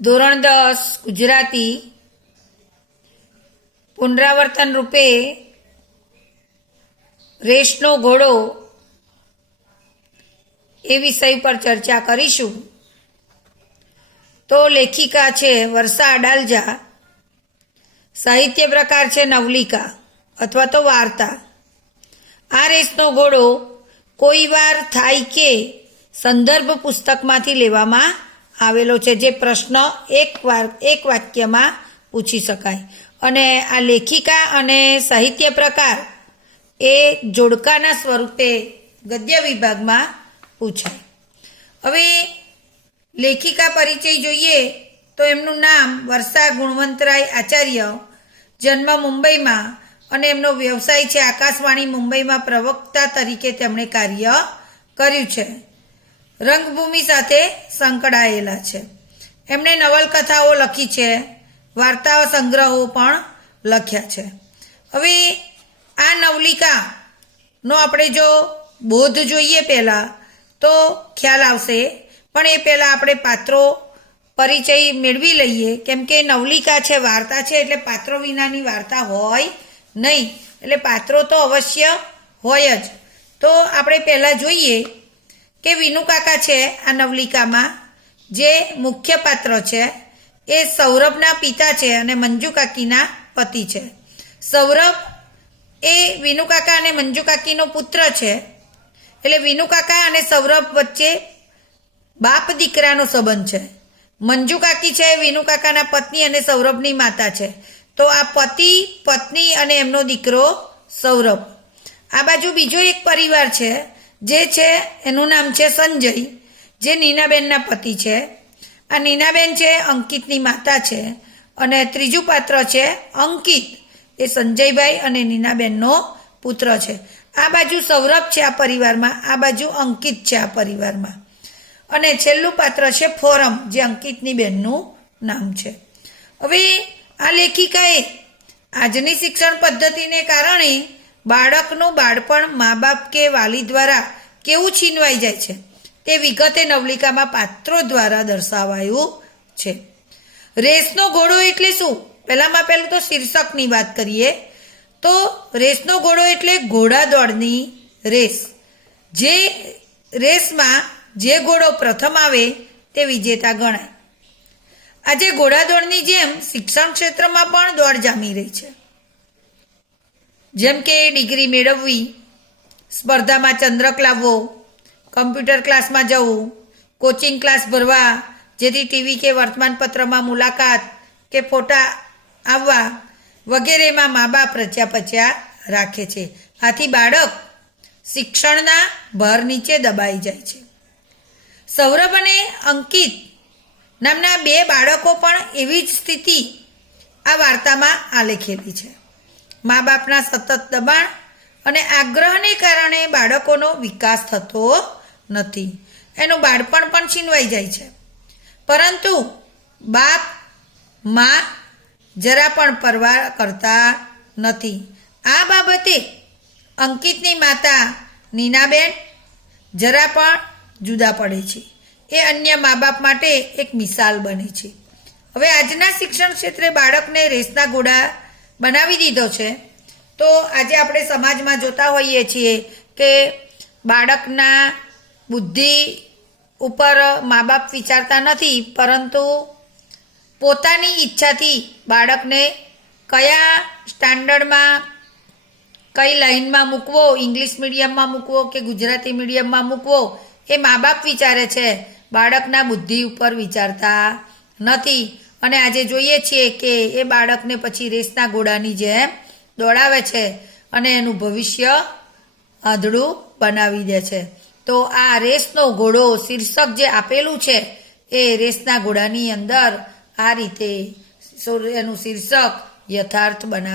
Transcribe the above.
ધોરણ દસ, ગુજરાતી. પુનરાવર્તન રૂપે રેસનો ઘોડો એ વિષય પર ચર્ચા કરીશું. તો લેખિકા છે વર્ષા અડાલજા. સાહિત્ય પ્રકાર છે નવલિકા અથવા તો વાર્તા. આ રેસનો ઘોડો કોઈ વાર થાય કે સંદર્ભ પુસ્તકમાંથી લેવામાં આવેલો છે જે પ્રશ્ન એક વાર એક વાક્યમાં પૂછી શકાય. અને આ લેખિકા અને સાહિત્ય પ્રકાર એ જોડકાના સ્વરૂપે ગદ્ય વિભાગમાં પૂછાય. હવે લેખિકા પરિચય જોઈએ તો એમનું નામ વર્ષા ગુણવંતરાય આચાર્ય, જન્મ મુંબઈમાં અને એમનો વ્યવસાય છે આકાશવાણી મુંબઈમાં પ્રવક્તા તરીકે તેમણે કાર્ય કર્યું છે. રંગભૂમિ સાથે સંકળાયેલા છે. એમણે નવલકથાઓ લખી છે, વાર્તાઓ સંગ્રહો પણ લખ્યા છે. હવે આ નવલિકાનો આપણે જો બોધ જોઈએ પહેલાં, તો ખ્યાલ આવશે. પણ એ પહેલાં આપણે પાત્રો પરિચય મેળવી લઈએ. કેમ કે નવલિકા છે, વાર્તા છે, એટલે પાત્રો વિનાની વાર્તા હોય નહીં. એટલે પાત્રો તો અવશ્ય હોય જ. તો આપણે પહેલાં જોઈએ કે વિનુ કાકા છે આ નવલિકામાં, જે મુખ્ય પાત્ર છે, એ સૌરભના પિતા છે અને મંજુ કાકીના પતિ છે. સૌરભ એ વિનુ કાકા અને મંજુ કાકીનો પુત્ર છે. એટલે વિનુ કાકા અને સૌરભ વચ્ચે બાપ દીકરાનો સંબંધ છે. મંજુ કાકી છે વિનુકાકાના પત્ની અને સૌરભની માતા છે. તો આ પતિ, પત્ની અને એમનો દીકરો સૌરભ. આ બાજુ બીજો એક પરિવાર છે જે છે, એનું નામ છે સંજય, જે નીનાબેનના પતિ છે. આ નીનાબેન છે, અંકિતની માતા છે. અને ત્રીજું પાત્ર છે, અંકિત, એ સંજયભાઈ અને નીનાબેનનો પુત્ર છે. આ બાજુ સૌરભ છે આ પરિવારમાં, આ બાજુ અંકિત છે આ પરિવારમાં. અને છેલ્લું પાત્ર છે ફોરમ, જે અંકિતની બેનનું નામ છે. હવે આ લેખિકાએ આજની શિક્ષણ પદ્ધતિને કારણે બાળકનું બાળપણ મા બાપ કે વાલી દ્વારા કેવું છીનવાઈ જાય છે તે વિગતે નવલિકામાં પાત્રો દ્વારા દર્શાવાયું છે. રેસનો ઘોડો એટલે શું? પહેલામાં પહેલું તો શીર્ષકની વાત કરીએ. તો રેસનો ઘોડો એટલે ઘોડા દોડની રેસ. જે રેસમાં જે ઘોડો પ્રથમ આવે તે વિજેતા ગણાય. આજે ઘોડાદોડની જેમ શિક્ષણ ક્ષેત્રમાં પણ દોડ જામી રહી છે. જેમ કે ડિગ્રી મેળવવી, સ્પર્ધામાં ચંદ્રક લાવવો, કમ્પ્યુટર ક્લાસમાં જવું, કોચિંગ ક્લાસ ભરવા, જેથી ટીવી કે વર્તમાનપત્રમાં મુલાકાત કે ફોટા આવવા વગેરેમાં મા બાપ રચ્યા પચ્યા રાખે છે. આથી બાળક શિક્ષણના ભર નીચે દબાઈ જાય છે. સૌરભ અને અંકિત નામના બે બાળકો પણ એવી જ સ્થિતિ આ વાર્તામાં આલેખેલી છે. મા બાપના સતત દબાણ અને આગ્રહને કારણે બાળકોનો વિકાસ થતો નથી. એનું બાળપણ પણ છીનવાઈ જાય છે. પરંતુ બાપ, મા જરા પણ પરવા કરતા નથી. આ બાબતે અંકિતની માતા નીનાબેન જરા પણ જુદા પડે છે. એ અન્ય મા બાપ માટે એક મિસાલ બને છે. હવે આજના શિક્ષણ ક્ષેત્રે બાળકને રેસના ઘોડા બનાવી દીધો છે. તો આજે આપણે સમાજમાં જોતા હોઈએ છીએ કે બાળકના બુદ્ધિ ઉપર મા બાપ વિચારતા નથી, પરંતુ પોતાની ઈચ્છાથી બાળકને કયા સ્ટાન્ડર્ડમાં, કઈ લાઈનમાં મૂકવો, ઇંગ્લિશ મીડિયમમાં મૂકવો કે ગુજરાતી મીડિયમમાં મૂકવો, એ મા બાપ વિચારે છે. બાળકના બુદ્ધિ ઉપર વિચારતા નથી. અને આજે જોઈએ છીએ કે એ બાળકને પછી રેસના ઘોડાની જેમ દોડાવે છે અને એનું ભવિષ્ય આંધળું બનાવી દે છે. તો આ રેસનો ઘોડો શીર્ષક જે આપેલું છે એ રેસના ઘોડાની અંદર આ રીતે એનું શીર્ષક યથાર્થ બનાવે